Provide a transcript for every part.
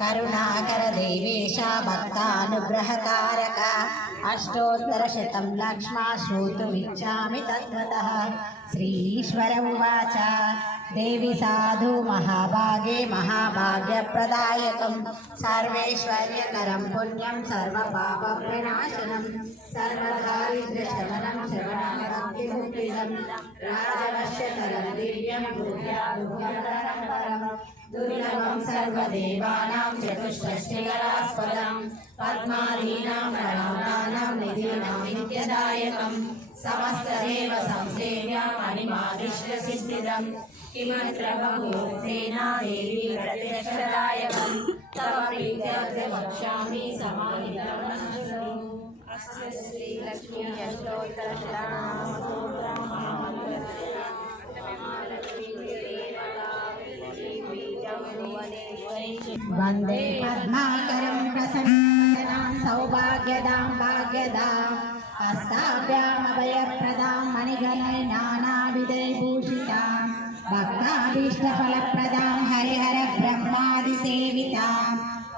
करुणाकर देवेश भक्तानुग्रहकारक अष्टोत्तरशतं लक्ष्मा श्रोतुमिच्छामि तत्त्वतः। श्रीश्वर उवाच देवी साधु महाभागे महाभाग्यप्रदायकं सर्वैश्वर्यकरं पुण्यं सर्वपापप्रणाशनं सर्वदारिद्र्यशमनं श्रवणाभक्तिमुक्तिदं राजवश्यकरं दिव्यं दुर्लभं सर्वदेवानां चतुष्षष्टिकरास्पदं पद्मादीनां प्रणवानां निधीनां नित्यदायकं समस्तदेव संसेव्यम् अनिमादिष्टसिद्धिदं किमत्र बहुसेना देवी प्रत्यक्षदायकं तव प्रीत्यर्थे वक्ष्यामि समाहितम् अस्य श्रीलक्ष्मी वन्दे पद्माकरं प्रसन्नवदनां सौभाग्यदां भाग्यदां हस्ताभ्यामभयप्रदां मणिगणैर्नानाविधैर्भूषितां भक्ताभीष्टफलप्रदां हरिहर ब्रह्मादिसेवितां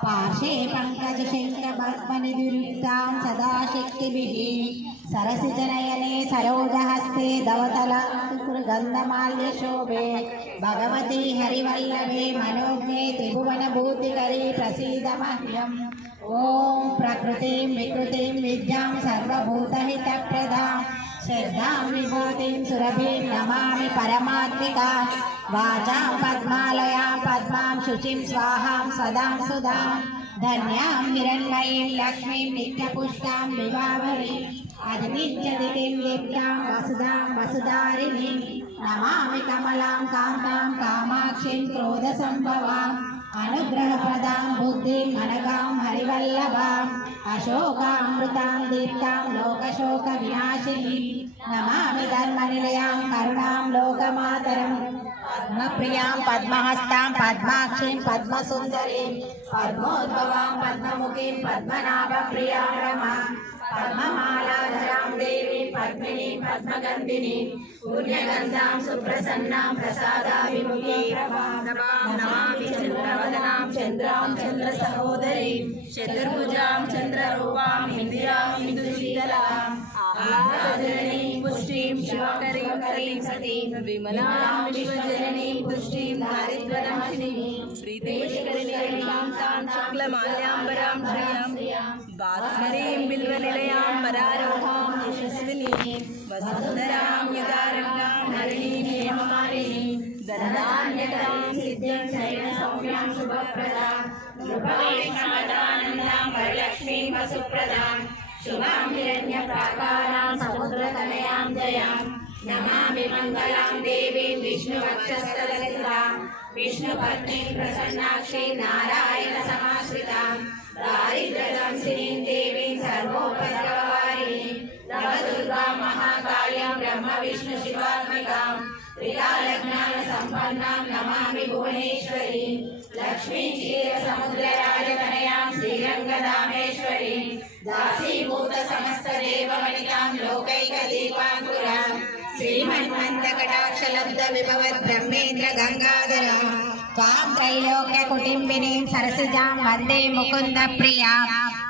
पार्श्वे पङ्कजशङ्खपद्मनिधिरुक्तां सदा शक्तिभिः सरसिजनयने सरोजहस्ते दवतलगन्धमाल्यशोभे भगवती हरिवल्लभे मनोज्ञे त्रिभुवनभूतिकरी प्रसीद मह्यम्। ॐ प्रकृतिं विकृतिं विद्यां सर्वभूतहितप्रदां श्रद्धां विभूतिं सुरभिं नमामि परमात्मिकां। वाचां पद्मालयां पद्मां शुचिं स्वाहां सदां सुधां धन्यां हिरण्मयीं लक्ष्मीं नित्यपुष्टां विवाहरीम् अदिनित्यदितिं दीप्तां वसुधां वसुधारिणीं नमामि कमलां कान्तां कामाक्षीं क्रोधसम्भवाम् अनुग्रहप्रदां बुद्धिं अनगां हरिवल्लभाम् अशोकामृतां दीप्तां लोकशोकविनाशिनीं नमामि धर्मनिलयां करुणां लोकमातरम् पद्मप्रियां पद्महस्तां पद्माक्षीं पद्मसुन्दरीं पद्मोद्भवां पद्ममुखीं पद्मनाभप्रियां रमां पद्ममालाधरां देवीं पद्मिनीं पद्मगन्धिनीं पुण्यगन्धां सुप्रसन्नां प्रसादाभिमुखीं नमामि चन्द्रवदनां चन्द्रां चन्द्रसहोदरीं चतुर्भुजां चन्द्ररूपां इन्दिरां इन्दुशीतलां आहारजननीं पुष्टिं शिवकरीं सतीं सतीं विमलां विश्वजननीं तुष्टिं दारिद्र्यनाशिनीं प्रीतेशकरीं शान्तां शुक्लमाल्याम्बरां श्रियां भास्करीं बिल्वनिलयां वरारोहां यशस्विनीं वसुन्धरां यदारङ्गां हरिणीं हेममालिनीं ददान्यकरां सिद्धिं शयनसौम्यां शुभप्रदां नृपवेशमदानन्दां वरलक्ष्मीं वसुप्रदां शुभां हिरण्यप्राकारां समुद्रतनयां जयां नमामि मङ्गलां देवीं विष्णुवक्षस्थलस्थितां विष्णुपत्नीं प्रसन्नाक्षीं नारायणसमाश्रितां दारिद्र्यदंसिनीं देवीं सर्वोपद्रववारिणीं नवदुर्गां महाकालीं ब्रह्मविष्णुशिवात्मिकां त्रिकालज्ञानसम्पन्नां नमामि भुवनेश्वरीं लक्ष्मीं क्षीरसमुद्रराजतनयां श्रीरङ्गधामेश्वरीं दासीभूतसमस्तदेववनितां लोकैकदीपाङ्कुरां श्रीमन्मन्दकटाक्षलब्धविभवद्ब्रह्मेन्द्र गङ्गाधरां त्वां त्रैलोक्यकुटिम्बिनीं सरसिजां वन्दे मुकुन्दप्रियां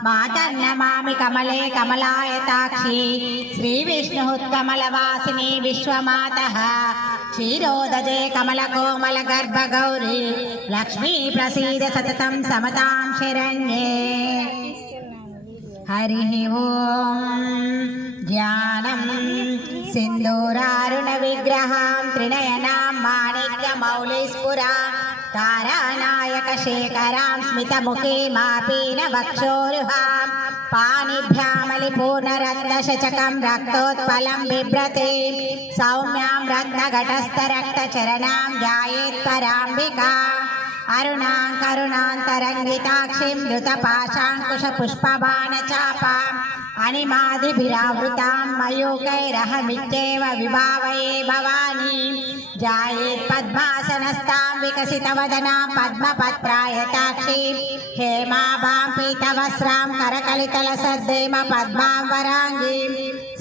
मातर्नमामि कमले कमलायताक्षी श्रीविष्णुः विश्वमातः क्षीरोदजे कमलकोमलगर्भगौरी लक्ष्मी प्रसीद सततं समतां शरण्ये। हरिः ॐ ज्ञानं सिन्दूरारुणविग्रहां त्रिनयनां माणिक्यमौलिस्फुरां तारानायकशेखरां स्मितमुखीमापीनवक्षोरुहां पाणिभ्यामलिपूर्णरत्नशचकं रक्तोत्पलं बिभ्रतीं सौम्यां रत्नघटस्थरक्तचरणां ध्यायेत्पराम्बिकाम् अरुणां करुणान्तरङ्गिताक्षीं धृतपाशाङ्कुशपुष्पबाणचापाम् अनिमादिभिरावृतां मयूकैरहमित्येव विभावये भवानीं ध्यायेत् पद्मासनस्तां विकसितवदनां पद्मपत्रायताक्षीं मीनाक्षी हेमाभां पीतवस्त्रां करकलितलसद्देम पद्मां वराङ्गीं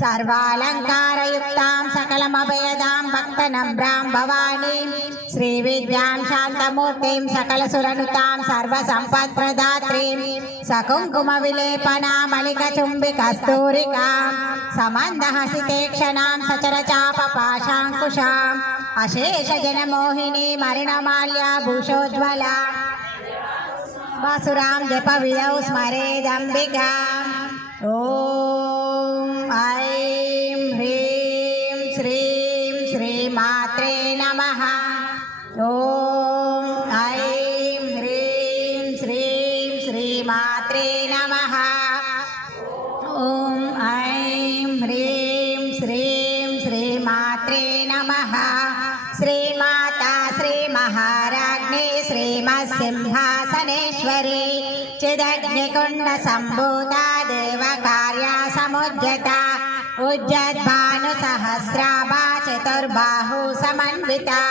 सर्वालङ्कारयुक्तां सकलमभयदां भक्तनम्रां भवानीं श्रीविद्यां शान्तमूर्तिं सकलसुरनुतां सर्वसम्पत्प्रदात्रीं सकुङ्कुमविलेपनामलिकचुम्बिकस्तूरिकां समन्दहसितेक्षणां सचरचापपाशाङ्कुशाम् अशेषजनमोहिनी मरणमाल्याभूषोज्ज्वला वासुरां जपविदौ स्मरेदम्बिकाम् ॐ ऐं ह्रीं श्रीं श्रीमात्रे नमः ॐ ऐं ह्रीं श्रीं श्रीमात्रे नमः ॐ ऐं ह्रीं श्रीं श्रीमात्रे नमः श्रीमाता श्रीमहाराज्ञी श्रीमत्सिंहासनेश्वरी चिदग्निकुण्डसम्भूता देवकार्या समुद्यता उज्जद्भानुसहस्राभा चतुर्बाहु समन्विता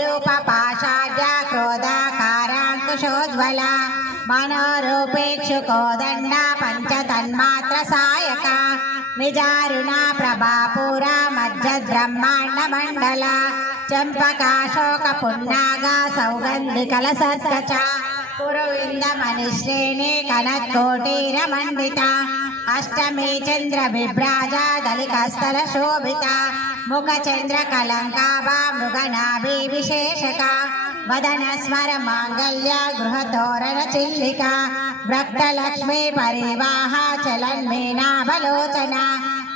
रागस्वरूपपाषाढ्या क्रोधाकाराङ्कुशोज्ज्वला मनोरूपेक्षुकोदण्डा पञ्चतन्मात्रसायका निजारुणा प्रभापूरा मज्जद्ब्रह्माण्डमण्डला चम्पकाशोकपुन्नागा सौगन्धिकलसत्कचा पुरविन्दमनिश्रेणी कनत्कोटीरमण्डिता अष्टमी चन्द्रविभ्राजा दलिकस्थलशोभिता मुखचन्द्रकलङ्काभा मृगनाभिविशेषका वदनस्मर माङ्गल्य गृहतोरणचिल्लिका भक्तलक्ष्मी परिवाहा चलन्मीनाभलोचना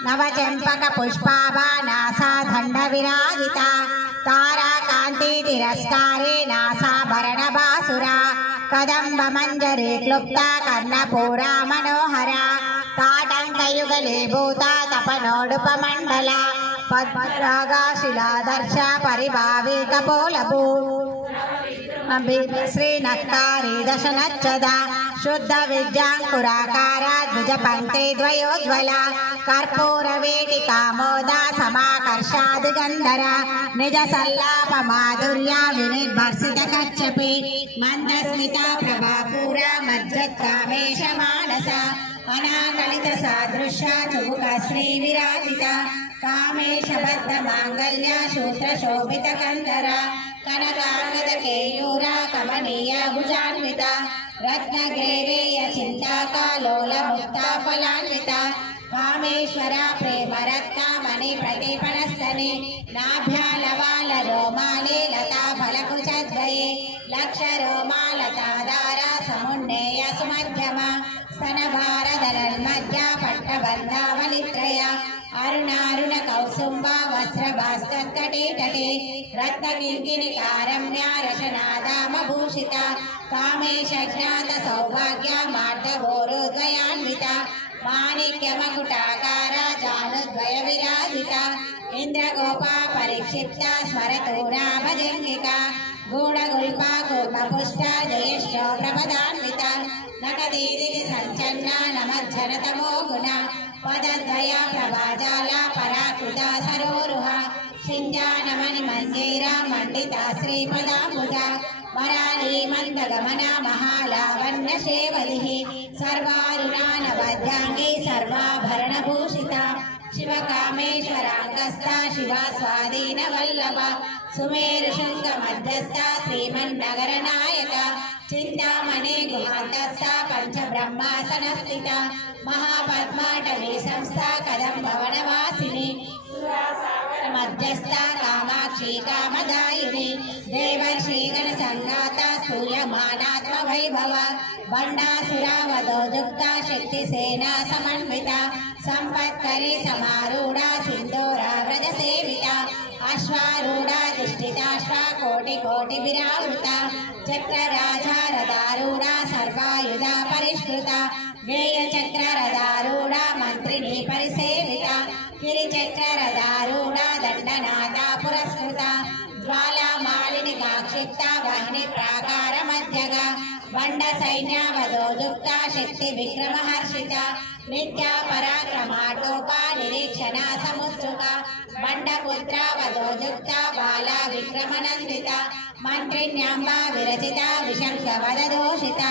नवचम्पकपुष्पाभा नासा दण्डविराजिता ताराकान्ति तिरस्कारे नासाभरणबासुरा कदम्बमञ्जरी क्लुप्ता कर्णपूरा मनोहरा ताटङ्कयुगलीभूता तपनोडुपमण्डला पद्मरागाशिलादर्श परिभावी कपोलभू श्रीनक्कारी दशनच्छदा शुद्ध विद्याङ्कुराकारा द्विजपङ्क्ति द्वयोज्ज्वला कर्पूरवेटिका मोदा समाकर्षादिगन्धरा निज सल्लाप माधुर्या विनिर्भर्सित कच्छपि मन्दस्मिता प्रभापूरा मज्जत्कामेश मानसा अनाकलित सादृश्या चुबुक श्री विराजिता कामेशबद्ध माङ्गल्य शूत्र शोभित कन्धरा कनकांगद केयूरा कमनीय भुजान्विता रत्नग्रेवेय चिन्ताकालोल मुक्ता फलान्विता कामेश्वरा प्रेम रत्नामणि प्रतिपणस्तने नाभ्यालवाल रोमाले लता फलकुचद्वये लक्ष रोमालताधारा समुन्नेय सुमध्यमा स्तनभारधरन्मध्या पट्टबन्धावलित्रया अरुणारुण कौसुम्बा वस्त्रभास्तत्कटे तटे रत्नकिङ्किणिकारम्या रशनादामभूषिता कामेशज्ञात सौभाग्या मार्दवोरुद्वयान्विता माणिक्यमकुटाकारा जानुद्वय विराजिता इन्द्रगोपा परिक्षिप्ता स्मरतूरा भजङ्गिका गूढगुल्पा कूर्मपुष्टा जयश्रो प्रपदान्विता नकदीदिति सञ्चन्ना नमज्जनतमो गुणा पदद्वया प्रभाजाला पराकृता सरोरुहा शिञ्जानमणि मञ्जीरा मण्डिता श्रीपदाम्बुजा वराली मन्दगमना महालावण्य शेवलिः सर्वारुणा नवद्याङ्गी सर्वाभरणभूषिता शिवकामेश्वराङ्गस्था शिवा स्वाधीनवल्लभा सुमेरुशृङ्गमध्यस्था श्रीमन्नगरनायका चिन्तामणे गुहान्तस्था पञ्चब्रह्मासनस्थिता महापद्माटवी संस्था कदम्बवनवासिनी मध्यस्था कामाक्षी कामदायिनी देवर्षिगणसङ्गाता स्तूयमानात्मवैभवा बण्डासुरावधोजुक्ता शक्तिसेना समन्विता सम्पत्करी समारूढा सिन्दूराव्रजसेविता अश्वारूढा तिष्ठिताश्वा कोटिकोटिविरावृता चक्रराजारदारूढा सर्वायुधा परिष्कृता गेयचक्ररदारूढा मन्त्रिणी परिसेविता गिरिचक्ररदारूढा दण्डनादा पुरस्कृता ज्वालामालिनिकाक्षिप्ता वाहिनी प्राकारमध्यगा बण्डसैन्यावधोजुक्ता शक्तिविक्रमहर्षिता నిత్య పరాక్రమాటోపా నిరీక్షణ సముత్సుక బండపుత్ర వదోజుక్త బాల విక్రమనందిత మంత్రిణ్యాంబ విరచిత విశంఖ వదదోషిత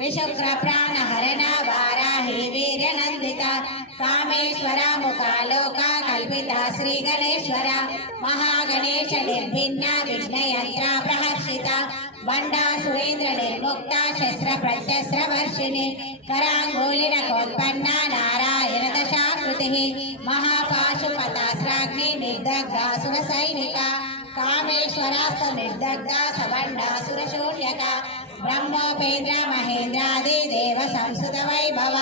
విశుక్ర ప్రాణహరణ వారాహి వీర్యనందిత కామేశ్వర ముఖాలోక కల్పిత శ్రీ గణేశ్వర మహాగణేశ నిర్భిన్న విఘ్నయంత్ర ప్రహర్షిత బండా సురేంద్ర నిర్ముక్త శస్త్ర ప్రత్యస్త్ర వర్షిణి करांगुलिनकोत्पन्ना नारायण दशाकृतिः महापाशुपतास्राग्नि निर्दग्धासुर सैनिका कामेश्वरास्त निर्दग्धा सवण्डासुरशून्यका ब्रह्मोपेन्द्र महेन्द्रादि देव संस्कृत वैभव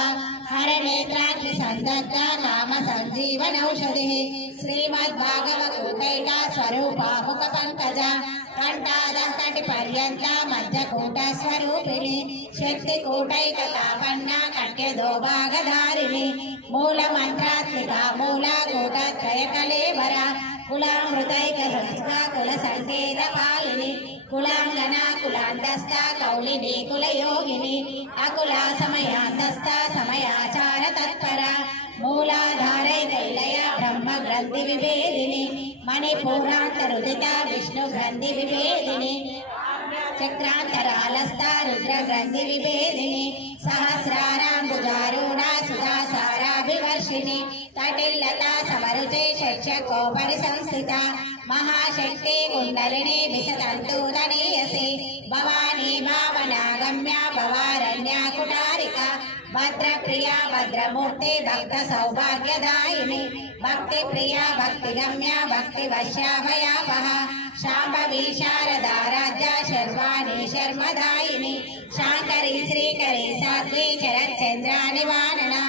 हरनेत्राग्नि संदग्धा काम संजीवनौषधिः श्रीमद्भागवतूतैका स्वरूपा मुख पंकजा कंठादः कटिपर्यन्ता मध्यकूट स्वरूपिणी शक्तिकूटैकतापन्ना कट्यदोभागधारिणी मूलमन्त्रात्मिका मूलाकूटत्रयकलेवरा कुलामृतैकहस्ता कुलसङ्केतपालिनी कुलाङ्गना कुलान्तस्था कौलिनी कुलयोगिनी अकुला समयान्तस्था समयाचार तत्परा मूलाधारैकैलया ब्रह्मग्रन्थि विभेदिनी मणिपूरान्तरुदिता विष्णुग्रन्थि विभेदिनी चक्रान्तरालस्था रुद्रग्रन्थि विभेदिनी सहस्राराम्बुजारूढा सुधासाराभिवर्षिणी तटिल्लता समरुचे षट्कोपरि संस्थिता महाशक्ति कुण्डलिनी विशतन्तूतनीयसे भवानी भावनागम्या भवारण्या कुटारिका भद्रप्रिया भद्रमूर्ति भक्त सौभाग्यदायिनी भक्तिप्रिया भक्तिगम्या भक्तिवश्या भयावह शाम्भवी शारदाराध्या शर्वाणी शर्मदायिनी शाङ्करी श्रीकरी साध्वी शरच्चन्द्रा निवारणा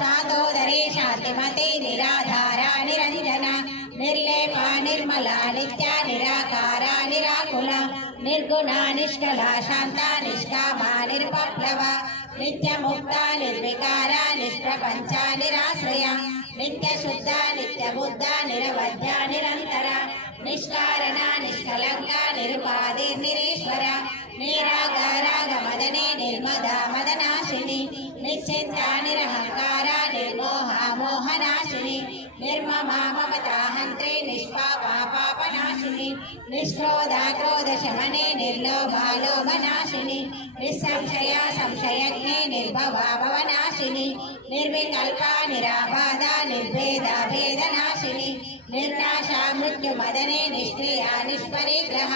शान्तोदरी शान्तिमती निराधारा निरञ्जना निर्लेपा निर्मला नित्या निराकारा निराकुला निर्गुणा निष्कला शान्ता निष्कामा निर्पप्लवा नित्यमुक्ता निर्विकारा निष्प्रपञ्चा निराश्रया नित्यशुद्धा नित्यबुद्धा निरवध्या निरन्तरा निष्कारणा निष्कलङ्का निरुपाधिर्निरीश्वरा निरागारागमदने निर्मदा मदनाशिनी निश्चिन्ता निरहङ्कारा निर्मोहा मोहनाशिनी निर्ममा ममताहन्त्रे निष्पापा पापनाशिनी निष्क्रोधा क्रोधशमने निर्लोभा लोभनाशिनी निस्संशया संशयज्ञे निर्भवा भवनाशिनी निर्विकल्पा निराबाधा निर्भेदा भेदनाशिनी निर्नाशा मृत्युमदने निष्क्रिया निष्परिग्रह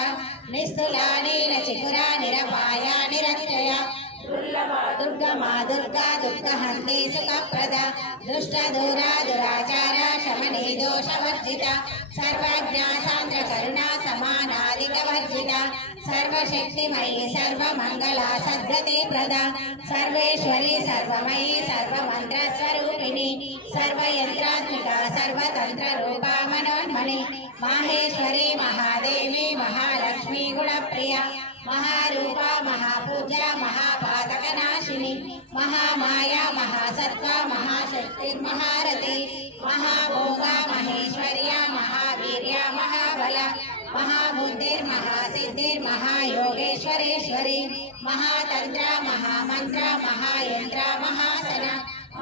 निस्तुला नीलचिकुरा निरपाया निरञ्जया दुर्लभा दुर्गमा दुर्गा दुःखहन्ती सुखप्रदा दुष्टदूरा दुराचारा शमने दोषवर्जिता सर्वज्ञा सान्द्रकरुणा समानादिकवर्जिता सर्वशक्तिमयी सर्वमङ्गला सद्गति प्रदा सर्वेश्वरी सर्वमयी सर्वमन्त्रस्वरूपिणी सर्वयन्त्रात्मिका सर्वतन्त्ररूपा मनोन्मणि माहेश्वरी महादेवी महालक्ष्मी गुणप्रिया महारूपा महापूजा महापातकनाशिनी महामाया महासत्ता महाशक्तिर्महारथी महाभोगा महेश्वर्या महावीर्या महाबला महाबुद्धिर्महासिद्धिर्महायोगेश्वरेश्वरी महातंत्र महामंत्र महायंत्र महासना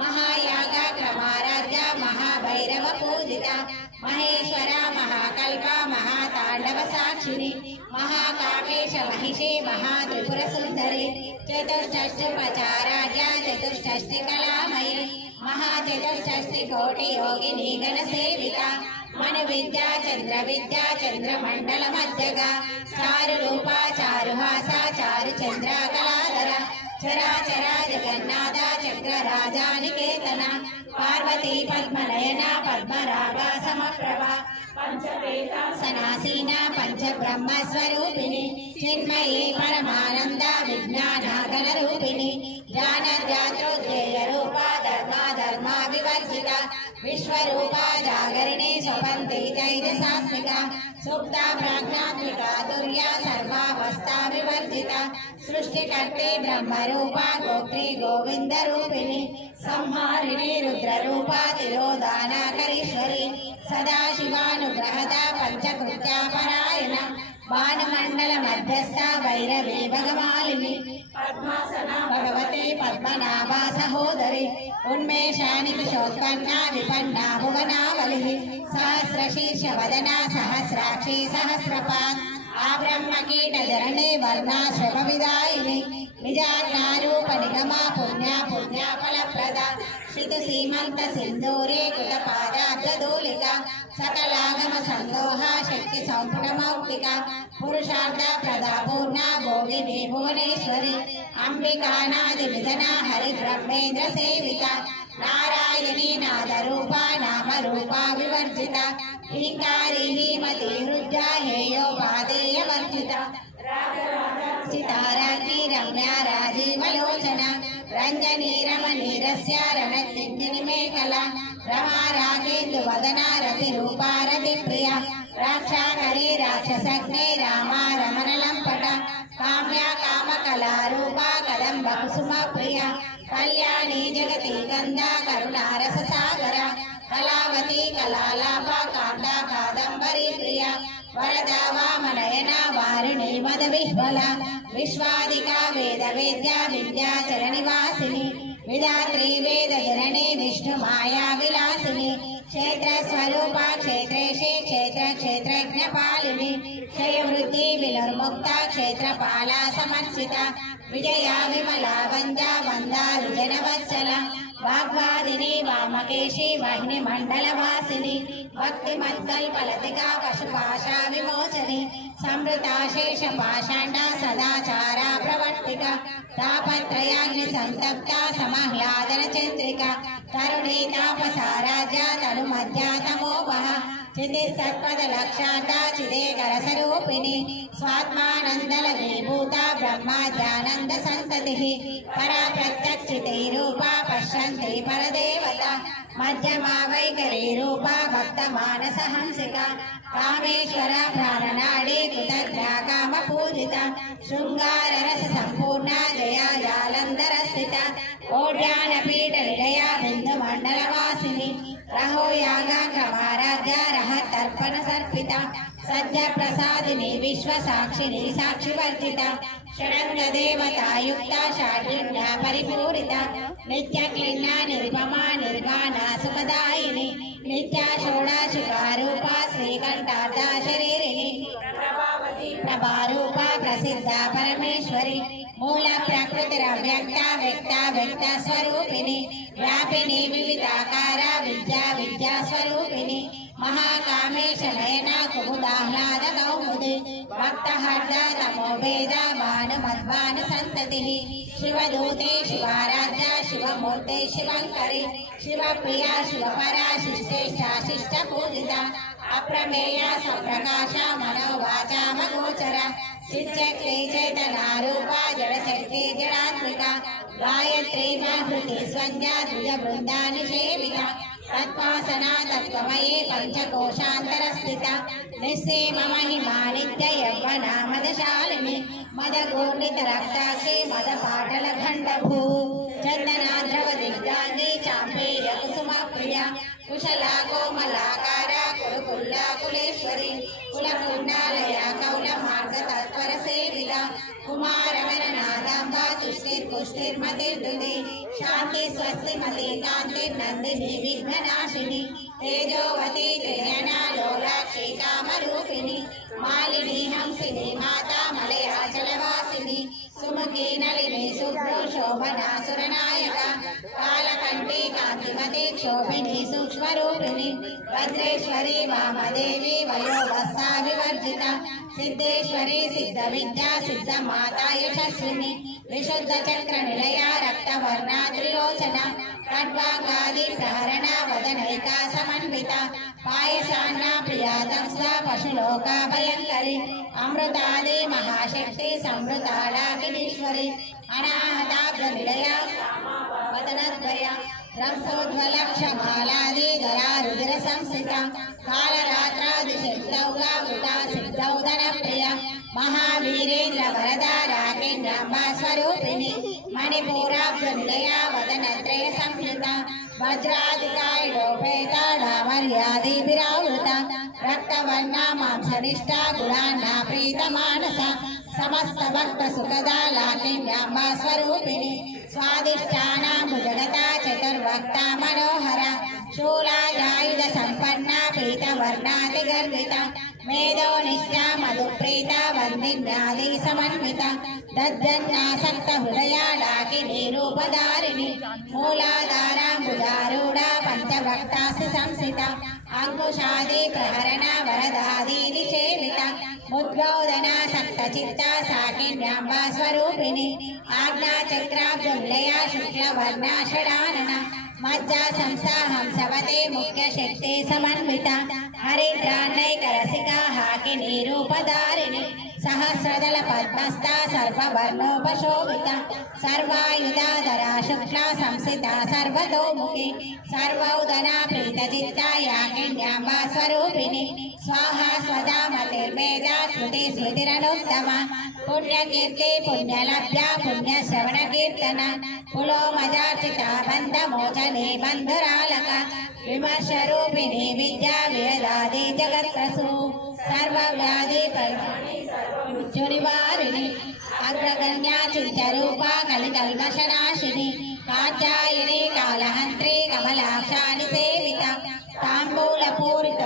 महायागा क्रमाराध्या महाभैरव पूजिता महेश्वरा महाकल्पा महातांडव साक्षिणी महाकामेश महिषी महात्रिपुरसुंदरी चतुष्षष्टिपचाराध्या चतुष्षष्टिकलामयी महाचतुष्षष्टिकोटि योगिनी गणसेविता मन विद्या चंद्रमंडल मध्यगा चारु रूपा चारुहासा चारु चंद्रा कलाधरा चराचरा जगन्नाथा चक्र राजा निकेतना पार्वती पद्मनयना पद्मरागा समप्रभा पंचवेदासनासीना पंच ब्रह्म स्वरूपिणी चिन्मयी परमानंदा विज्ञानागण रूपिणी ज्ञानध्यात्रोज्ञेय रूपा धर्मा विवर्जिता विश्वरूपा जागरिणी स्वपन्ति तैजसात्मिका सुप्ता प्राज्ञात्मिका तुर्या सर्वावस्था विवर्जिता सृष्टिकर्ते ब्रह्मरूपा गोत्री गोविंद रूपिणी संहारिणी रुद्ररूपा तिरोधानाकरीश्वरी सदाशिवानुग्रहदा पंचकृत्या परायणा భానుమండల మధ్యస్థ భైరవీ భగమాలిని భగవతే పద్మనాభా సహోదరి ఉన్మేషానికి శోత్పన్నా విపన్నా భువనావలి సహస్రశీర్ష వదనా సహస్రాక్షి సహస్రపాత్ ఆ బ్రహ్మకీట జరణే వర్ణాశ్రమ విదాయిని నిజాజ్ఞారూప నిగమా పుణ్య పుణ్య ఫలప్రద శ్రితు సీమంత సింధూరే కృత పాదాబ్జదూలిక సకలాగమ సందోహ శక్తి సంపుటమౌక్తిక పురుషార్థ ప్రదా పూర్ణ భోగిని భువనేశ్వరి అంబికానాది విధన హరి బ్రహ్మేంద్ర సేవిత నారాయణీ నాదరూప నామరూప వివర్జిత హింకారి హీమతి హృద్యా హేయో పాదేయ వర్జిత సితారాకి రమ్య రాజీవలోచన రంజనీ రమణీరస్య రణజ్ఞని మేఖల రమా రాగేందు వదన రతి రూపా రతి ప్రియ రాక్షాకరి రాక్షసగ్నే రామా రమణ లంపట కామ్య కామ కళారూప కదంబ కుసుమ ప్రియ కళ్యాణి జగతి గంధ కరుణారస సాగర కళావతి కళాలాప కాండ కాదంబరి ప్రియ వరద వామనయన వారుణి మద విహ్వల విశ్వాదిక వేద వేద్య విద్యాచర నివాసిని విధాత్రి వేద జనని విష్ణు మాయా విలాసిని క్షేత్ర స్వరూప క్షేత్రేషి క్షేత్ర క్షేత్రజ్ఞ పాలిని క్షయ వృద్ధి వినుర్ముక్త క్షేత్రపాల సమర్చిత విజయ విమల వంద వందారు జనవత్సల వాగ్వాదిని వామకేశి వహ్ని మండల వాసిని భక్తి మత్కల్పలతిక పశుపాశ విమోచని సమృతాశేష పాషాండ సదాచార ప్రవర్తిక తాపత్రయాగ్ని సంతప్త సమహ్లాదన చంద్రిక తరుణీ తాపసారాజ్య తను మధ్య తమోపహ చితి సత్పద లక్షాండ చిదేకర స్వరూపిణి స్వాత్మానందల విభూత బ్రహ్మాద్యానంద సంతతి పరా ప్రత్యక్షితే రూప పశ్యంతి పరదేవత మధ్యమా వైఖరి రూప భక్త మానస హంసిక కామేశ్వర ప్రాణనాడి కృతజ్ఞ కామ పూజిత శృంగార రస సంపూర్ణ జయ జాలంధర స్థిత ఓడ్యాన పీఠ నిలయ బిందు మండల వాసిని రహో యాగాగ్రమారాధ్య రహ తర్పణ సమర్పిత సద్య ప్రసాదిని విశ్వ సాక్షిని సాక్షివర్జిత షడంగ దేవతాయుక్త షాఢ్యున్య పరిపూరిత నిత్య క్లిన్న నిర్మమా నిర్గాణ సుఖదాయిని నిత్య షోడాశుకారూప శ్రీకంఠార్థ శరీరిణి ప్రభారూప ప్రసిద్ధ పరమేశ్వరి మూల ప్రకృతిరవ్యక్త వ్యక్త వ్యక్త స్వరూపిణి వ్యాపిని వివిధాకార విద్యా విద్యా స్వరూపిణి మహాకామేశ నయన కుముదాహ్లాద కౌముది భక్తహర్ద తమోభేద భాను మధ్వాను సంతతి శివదూతే శివారాధ్య శివమూర్తే శివంకరి శివప్రియ శివపరా శిష్టేష్ట శిష్ట పూజిత అప్రమేయ సప్రకాశ మనోవాచామగోచర చిచ్చక్తి చేతనారూప జడశక్తి జడాత్మిక గాయత్రి మాహృతి స్వంద్య ద్విజ బృందాని సేవిత తత్వాసన తత్వమయే పంచకోశాంతర స్థిత నిస్సీమ మహిమా నిత్య యవ్వన మదశాలిని మద గోర్ణిత రక్తాక్షి మద పాటల ఖండభూ చందనాద్రవ దిగ్గాంగి చాంపేయ కుసుమ ప్రియ కుశల కోమలాకార కురుకుల్ల కులేశ్వరి కుల పుణ్యాలయ కౌల మార్గ తత్పర సేవిత కుమారవర నాదాంబ తుష్టిర్పుష్టిర్మతిర్దుది శాంతి స్వస్తి మతి కాంతి నందిని విఘ్ననాశిని తేజోవతి త్రినయన లోలాక్షి కామరూపిణి మాలిని హంసిని మాతా మలయాచలవాసిని సుముఖి నళిని శుభ్రో శోభనా సురనాయక కాలకంఠి కాంతిమతి క్షోభిని సూక్ష్మరూపిణి భద్రేశ్వరి వామదేవి వయోవస్తా వివర్జిత సిద్ధేశ్వరి సిద్ధ విద్యా సిద్ధ మాతా యశస్విని విశుద్ధ చక్ర నిలయ రక్తవర్ణ త్రిలోచన ఖడ్వాంగాది ప్రహరణ వదనైకా సమన్విత పాయసాన్న ప్రియాదక్ష పశులోక భయంకరి అమృతాది మహాశక్తి సమృతాడాకినీశ్వరి అనాహతాబ్ద నిలయ వదనద్వయ రక్తోజ్వల క్షమాలాది ధరా రుధిర సంస్థిత కాళరాత్రాది శక్తౌగావృత సిద్ధౌదన ప్రియ మహావీరేంద్ర వరద రాకేంద్రాంబ స్వరూపిణి మణిపూరాబ్ద నిలయ వదనత్రయ సంహిత वज्रादिकायुडोपेताडामर्यादिभिरावृता रक्तवर्णा मांसनिष्ठा गुणान्ना प्रीतमानसा समस्त भक्त सुखदा लाकिन्याम्बा स्वरूपिणी स्वादिष्ठानां भुजगता चतुर्भक्ता मनोहरा शूलायुध संपन्ना पीतवर्णातिगर्विता मेधो निष्ठा मधुप्रीता वन्दिन्यादि समन्विता दज्जन्नासक्त हृदया डाकिनी रूपधारिणी मूलाधाराम्बुजारूढा पंचभक्तासु संसिता अंकुशादि प्रहरणा वरदादि निषेविता मुद्गौदना सक्तचित्ता साकिन्याम्बा स्वरूपिणी आज्ञाचक्राब्जुल्लया शुक्लवर्णा षडानना मज्जा संस्था हंसवते मुख्य शक्ति समन्विता हरिद्रान्नैकरसिका हाकिनी रूपधारिणी सहस्रदल पद्मस्था सर्ववर्णोपशोभिता सर्वायुधाधरा शुक्ला संसिता सर्वतोमुखी सर्वौदना प्रीतचित्ता याकिन्याम्बा स्वरूपिणी स्वाहा स्वधा मतिर्मेधा श्रुति स्मृतिरनुत्तमा पुण्यकीर्ति पुण्यलभ्या पुण्यश्रवण कीर्तना पुलोमजार्चिता बन्धमोचने बन्धुरालका विमर्शरूपिणी विद्या विरदादि जगत्प्रसू सर्वव्याधि मृत्युनिवारिणी अग्रगण्या चित्तरूपा कलिकल्मषनाशिनी कात्यायनी कालहन्त्री कमलाक्षा निसेविता ताम्बूलपूरित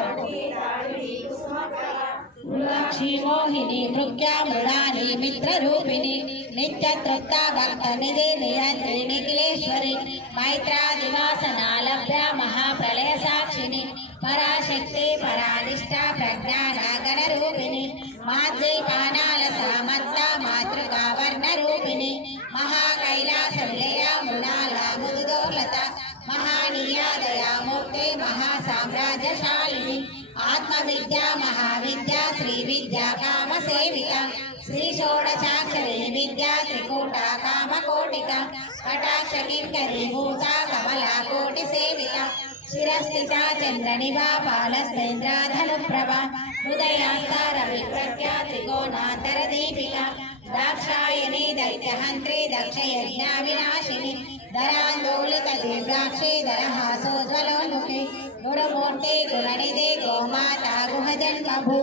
क्षीमोहिनी मृग्या मृणानी मित्ररूपिणी नित्यतृप्ता भक्तनिधि नियन्त्री निखिलेश्वरी मैत्रादिवासना लभ्या महाप्रलय साक्षिणी पराशक्ति परानिष्ठा प्रज्ञानागणरूपिणी माद्रीपानालसा मत्ता मातृका वर्णरूपिणी महाकैलासविलया मृणाला मुदुदोलता महानीया दयामूर्ते महासाम्राज्यशालिनी आत्मविद्या महाविद्या श्रीविद्या कामसेविका श्री षोडशाक्षरी विद्या त्रिकूटा कामकोटिका कटाक्ष किङ्करी भूता कमला कोटिसेविका शिरस्थिता चन्द्रनिभा बालस्तेन्द्राधनुप्रभा हृदयास्ता रविप्रज्ञा त्रिकोणान्तरदीपिका दाक्षायणी दैत्यहन्त्री दक्षयज्ञा विनाशिनी धरान्दोलित दीर्घाक्षी दरहासोज्वलोन्मुखी गुरुमूर्ति गुणनिधि गोमाता गुहजन्मभू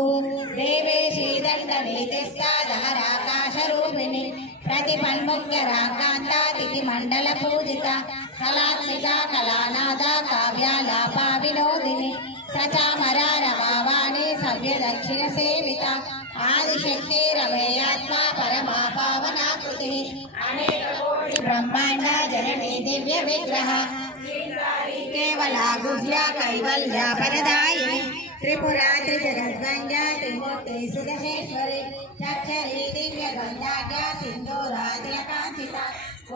देवेशी दण्डनीतिस्था दहराकाशरूपिणी प्रतिपन्मुख्यराकान्ता तिथिमण्डलपूजिता कलात्मिका कलानादा काव्यालापा विनोदिनी सचामरा रमावाणी सव्यदक्षिणसेविता आदिशक्ति रमेयात्मा परमा पावनाकृतिः अनेककोटि ब्रह्माण्ड जननी दिव्य विग्रह केवला गुह्या कैवल्या परदायिनी त्रिपुरा त्रिजगद्गङ्गा त्रिमूर्ति सुदशेश्वरी चक्षरी दिव्यगन्धाढ्या सिन्दूरादिलकान्तिता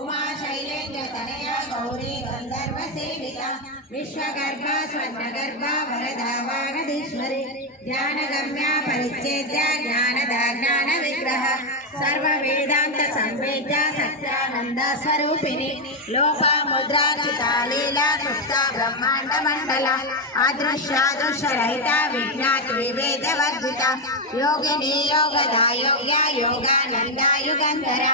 उमा शैलेन्द्र तनया गौरी गन्धर्व सेविता विश्वगर्भा स्वर्णगर्भा वरदा वागधीश्वरी ज्ञानगम्या परिच्छेद्या ज्ञानदा ज्ञान विग्रह सर्व वेदांत संवेद्या सत्यानंद स्वरूपिणी लोपा मुद्राचिता लीला कृप्ता ब्रह्मांड मंडला अदृश्यादृश्य रहिता विज्ञात विवेद वर्धिता योगिनी योगदा योग्या योगानंदा युगंधरा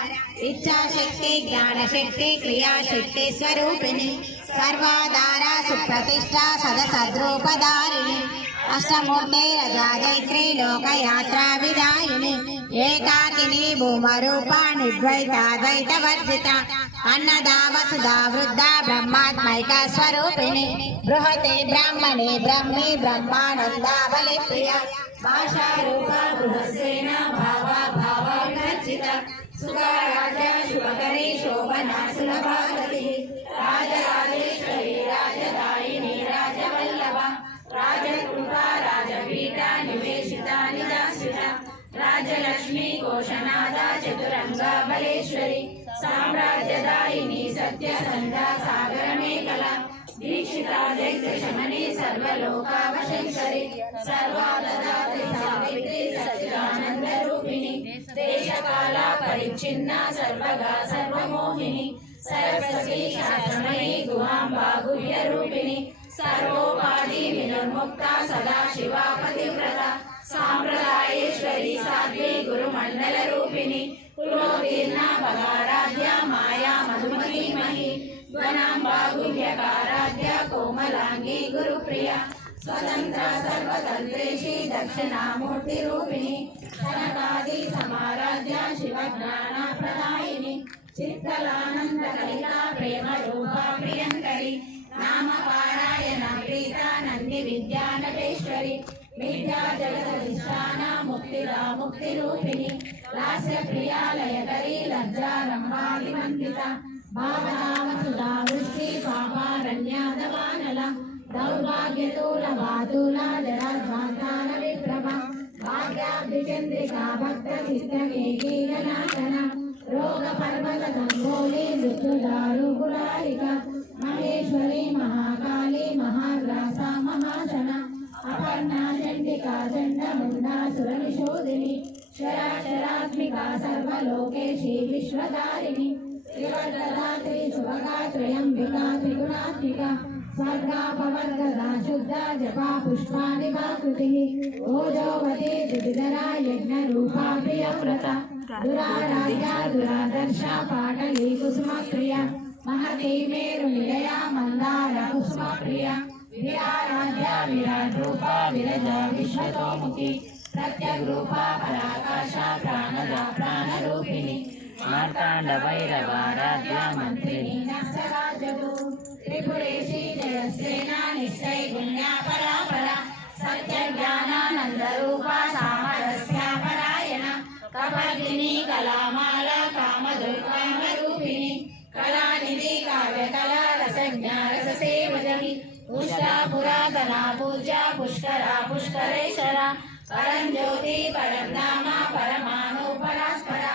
इच्छा शक्ति ज्ञान शक्ति क्रिया शक्ति स्वरूपिणी सर्वाधारा सुप्रतिष्ठा सदसद्रूपधारिणी अष्टमूर्ते रजादैत्री लोकयात्रा विदायिनी एकाकिनी भूमरूपा निर्द्वैताद्वैतवर्जिता अन्नदा वसुधा वृद्धा ब्रह्मात्मैका स्वरूपिणी बृहते ब्राह्मणे ब्रह्मी ब्रह्मानन्दा बलिप्रिया भाषा रूपा बृहस्सेना भावा भावार्चिता सुखाराध्या शुभकरी शोभना सुलभागतिः राजराजेश्वरी राजदायिनी राजवल्लभा राजकृपा राजपीठा निवेशिता निजाश्रिता राजलक्ष्मी कोशनादा चतुरंगा बलेश्वरी साम्राज्यदायिनी सत्यसन्धा सागरमेखला दीक्षिता दैत्यशमनी सर्वलोकावशङ्करी सर्वाददाति सावित्री सच्चिदानन्दरूपिणी देशकाला परिच्छिन्ना सर्वगा सर्वमोहिनी सरस्वती शास्त्रमयी गुहाम्बा गुह्यरूपिणी सर्वोपाधि विनिर्मुक्ता सदा शिवा पतिव्रता सांप्रदायेश्वरी साध्वी गुरुमंडल रूपिणी पुरोदीर्णा भगाराध्या माया मधुमती मही वनाम्बा गुह्यकाराध्या प्रिया स्वतंत्र सर्वतंत्रेशी दक्षिणामूर्ति रूपिणी सनकादि समाराध्य शिव ज्ञान प्रदायिनी चित्तलानंद कलिका प्रेम रूपा प्रियंकरी नाम पारायण प्रीता नंदि विद्या नटेश्वरी विद्या जगदधिष्ठान मुक्तिदा मुक्ति रूपिणी लास्य प्रिया लयकरी लज्जा रंभादिवंदिता भावनाम सुधा वृष्टि पापारण्यादवानल दौर्भाग्यतूल वातूल जराध्वान्तान विप्रभा भाग्याब्धिचंद्रिका भक्त चित्तकेकी गणातन रोग पर्वत गंगोली मृत्युदारु गुणारिका महेश्वरी महाकाली महाग्रासा महाशना अपर्णा चंडिका चंडमुंडा सुरनिशोदिनी शराशरात्मिका सर्वलोकेशी विश्वधारिणी त्रिवर्गदात्री सुभगा त्रयंबिका त्रिगुणात्मिका स्वर्गापवर्गदा शुद्धा जपा पुष्पाणिमाकृतिः ओजोवती द्विविधरा यज्ञरूपा प्रियव्रता दुराराध्या दुरादर्शा पाटली कुसुमप्रिया महती मेरुनिलया मंदार कुसुमप्रिया विराराध्या विराट रूपा विरजा विश्वतोमुखी प्रत्यग्रूपा पराकाशा प्राणदा प्राणरूपिणी मार्तांड भैरवाराध्या मंत्रिणी नक्षराजगु त्रिपुरेशी जयसेना निश्चय गुण्या परापरा सत्य ज्ञानानंद रूपा सामरस्या परायण कपर्दिनी कलामाला कामदुर्कामरूपिणी कलानिधि काव्यकला रसज्ञा रससेवजनी उष्टा पुरातना पूजा पुष्करा पुष्करेश्वरा परंज्योति परमधामा परमाणु परात्परा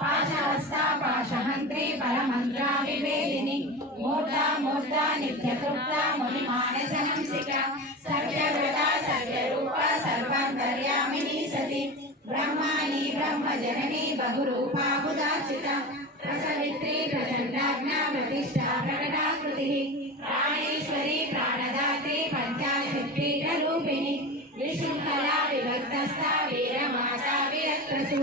पाशहस्ता पाशहंत्री परमंत्रा विवेदिनी मूर्ता मूर्ता नित्यतृप्ता मुनिमानसहंसिका सर्वव्रता सर्वरूपा सर्वान्तर्यामिनी सती ब्रह्माणी ब्रह्मजननी बहुरूपा बुधार्चिता प्रसवित्री प्रचंडाज्ञा प्रतिष्ठा प्रकटाकृतिः प्राणेश्वरी प्राणदात्री पंचाशत्पीठरूपिणी विशृंखला विभक्तस्था वीरमाता विरक्तसु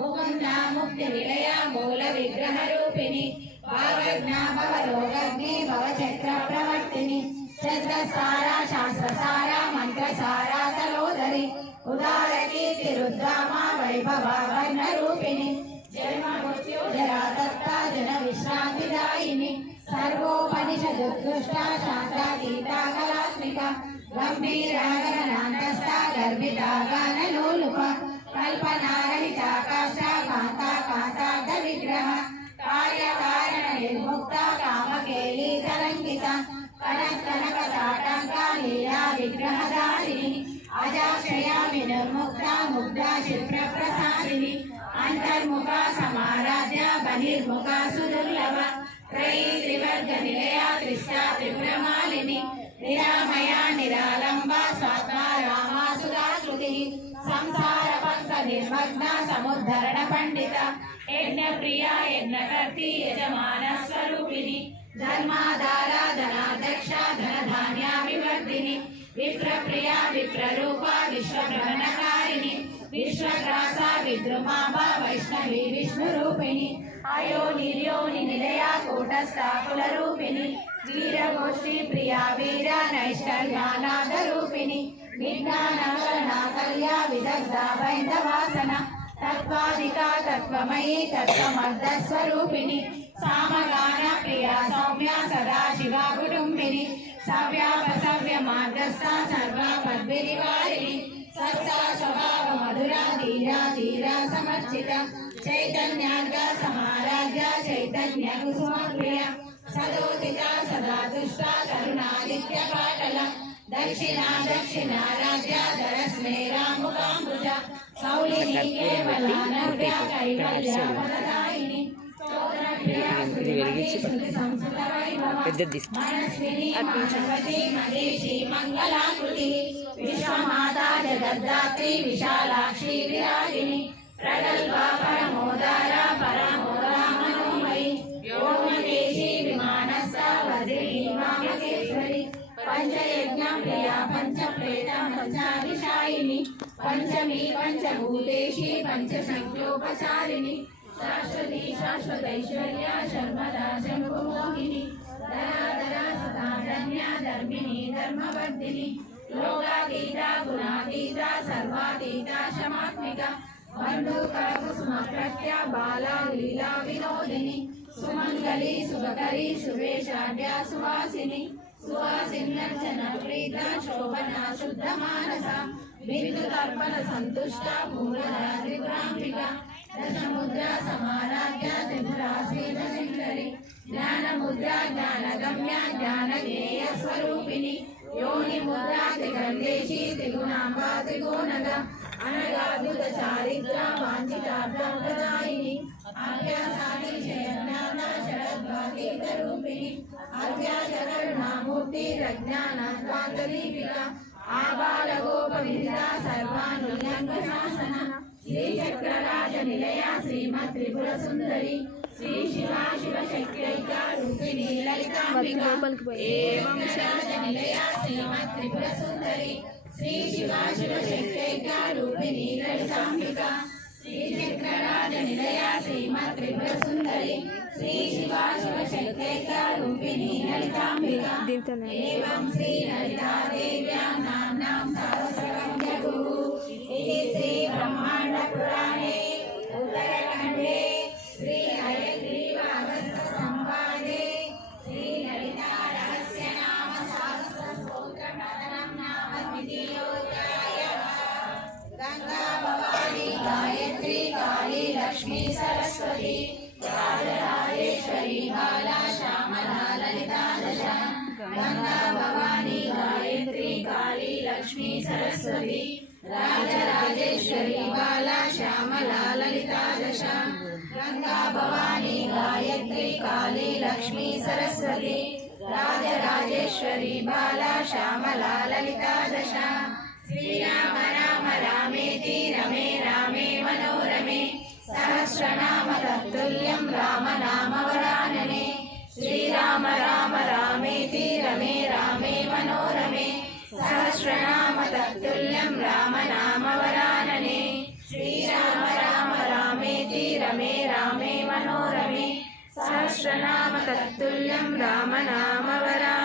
मुकुन्दा मुक्तिनिलया मूलविग्रहरूपिणी भावज्ञा भवरोगग्नि भवचक्रप्रवर्तिनि चत्रसारा शास्त्रसारा मन्त्रसारा तलोदरी उदारकीर्तिरुद्रामा वैभवा वर्णरूपिणी जन्ममृत्युजरा तत्ता जनविश्रान्तिदायिनी सर्वोपनिषदुत्कृष्टा शान्तातीता कलात्मिका गम्भीरा गणनान्तस्था गर्भिता गानलोलुपा कल्पनारहिता काष्ठा कान्ता कान्तार्धविग्रह कार्यकारणनिर्मुक्ता कामकेली तरङ्गिता कनकताटङ्का लीला विग्रहधारिणी अजाक्षया विनिर्मुक्ता मुग्धा क्षिप्रप्रसादिनी अंतर्मुखा समाराध्या बहिर्मुखा सुदुर्लभा त्रयी त्रिवर्गनिलया त्रिष्ठा त्रिपुरमालिनी निरामया निरालंबा स्वात्मा रामा सुधाश्रुतिः संसार पंक निर्मग्ना समुद्धरण पंडिता यज्ञप्रिया यज्ञकर्त्री यजमान स्वरूपिणी धर्माधारा धनाध्यक्षा धनधान्याभिवर्धिनी विप्रप्रिया विप्ररूपा विश्वभ्रमणकारिणी विश्वग्रासा विद्रुमाभा वैष्णवी विष्णुरूपिणी अयोनिर्योनि निलया कूटस्था कुलरूपिणी वीरगोष्ठी प्रिया वीरा नैष्कर्यानादरूपिणी विज्ञानकलनाकल्या विदग्धा वैन्दवासना तत्त्वाधिका तत्त्वमयी तत्त्वमर्धस्वरूपिणी सामगान प्रिया सौम्या सदाशिवा कुटुम्बिनी सव्यापसव्य मार्गस्था सर्वापद्विनिवारिणी सत्सा स्वभाव मधुरा धीरा धीरा समर्चिता चैतन्यार्घ समाराध्या चैतन्य कुसुमप्रिया सदोदिता सदा तुष्टा करुणादित्य पाटला दक्षिणा दक्षिणाराध्या धरस्मेरा मुकाम्बुजा सौलिनी केवला नव्या कैवल्या पददायिनी मनस्विनी मानवती महेशी मंगलाकृति विश्वमाता जगद्धात्री विशालाक्षी विराजिनी प्रगल्भा परमोदारा परमोदा मनोमयी व्योमकेशी विमानस्था वज्रिणी वामकेश्वरी पंचयज्ञ प्रिया पंचप्रेत पंचाभिषायिनी पंचमी पंचभूतेशी पंचसंख्योपचारिणी శాశ్వతి శాశ్వతైశ్వర్య శర్మదా శంభుమోహిని ధరాధర సదారణ్య ధర్మిణి ధర్మవర్ధిని లోకాతీత గుణాతీత సర్వాతీత శమాత్మిక బంధుక కుసుమ ప్రఖ్య బాలా లీలా వినోదిని సుమంగళి శుభకరి సువేషాఢ్య సువాసిని సువాసిన్యర్చన ప్రీత శోభన శుద్ధ మానస బిందు తర్పణ సంతుష్ట పూర్ణ త్రిపురాంబిక దశముద్ర సమారాధ్య త్రిపురా శ్రీధరి జ్ఞానముద్ర జ్ఞానగమ్య జ్ఞానజ్ఞేయ స్వరూపిణి యోని ముద్ర త్రిగంధేశి త్రిగుణాంబ త్రిగుణగ అనగాద్భుత చారిత్ర వాంఛితార్థదాయిని ఆజ్ఞాసాని జయజ్ఞాన శరద్వాతీత రూపిణి అవ్యాజ కరుణామూర్తి రజ్ఞానద్వాంతదీపిక ఆబాల గోప విదిత సర్వానుల్యంఘ శాసన శ్రీచక్రరాజ నిలయ శ్రీమత్ త్రిపుర సుందరి శ్రీ శివ శివ శక్రైక రూపిణి లలితాంబిక ఏవం రాజ నిలయ శ్రీమత్ త్రిపుర సుందరి శ్రీ శివ శివ శక్రైక రూపిణి లలితాంబిక శ్రీచక్రరాజ నిలయ శ్రీమత్ త్రిపుర సుందరి శ్రీ శివ శివ శక్రైక రూపిణి లలితాంబిక ఏవం శ్రీ లలితా దేవ్యాం నామ్నాం సహస్రకం జగుః ఇది శ్రీ బ్రహ్మాండ పురాణే ఉత్తరఖండే శ్రీ హయగ్రీవ అగస్త్య సంవాదే శ్రీ లలితా రహస్య నామ శాస్త్ర స్తోత్ర కథనం నామ ద్వితీయోధ్యాయః గంగా భవాని గాయత్రి కాళీ లక్ష్మీ సరస్వతి రాజరాజేశ్వరి బాలా శ్యామలా లలితా దశ గంగా భవాని గాయత్రి కాళీ లక్ష్మీ సరస్వతి రాజరాజేశ్వరి బాలా శ్యామలా లలితా దశ గంగా భవాని గాయత్రి కాళీ లక్ష్మీ సరస్వతి రాజరాజేశ్వరి బాలా శ్యామలా లలితా దశ శ్రీరామ రామ రామేతి రమే రామే మనోరమే సహస్రనామ తత్తుల్యం రామ నామ వరాననే శ్రీరామ రామ రామేతి రమే రామే మనోరమే సహస్రనామ తత్తుల్యం రామ నామ వరాననే శ్రీరామ రామ రామేతి రమే రామే మనోరమే సహస్రనామ తత్తుల్యం రామ నామ వరాననే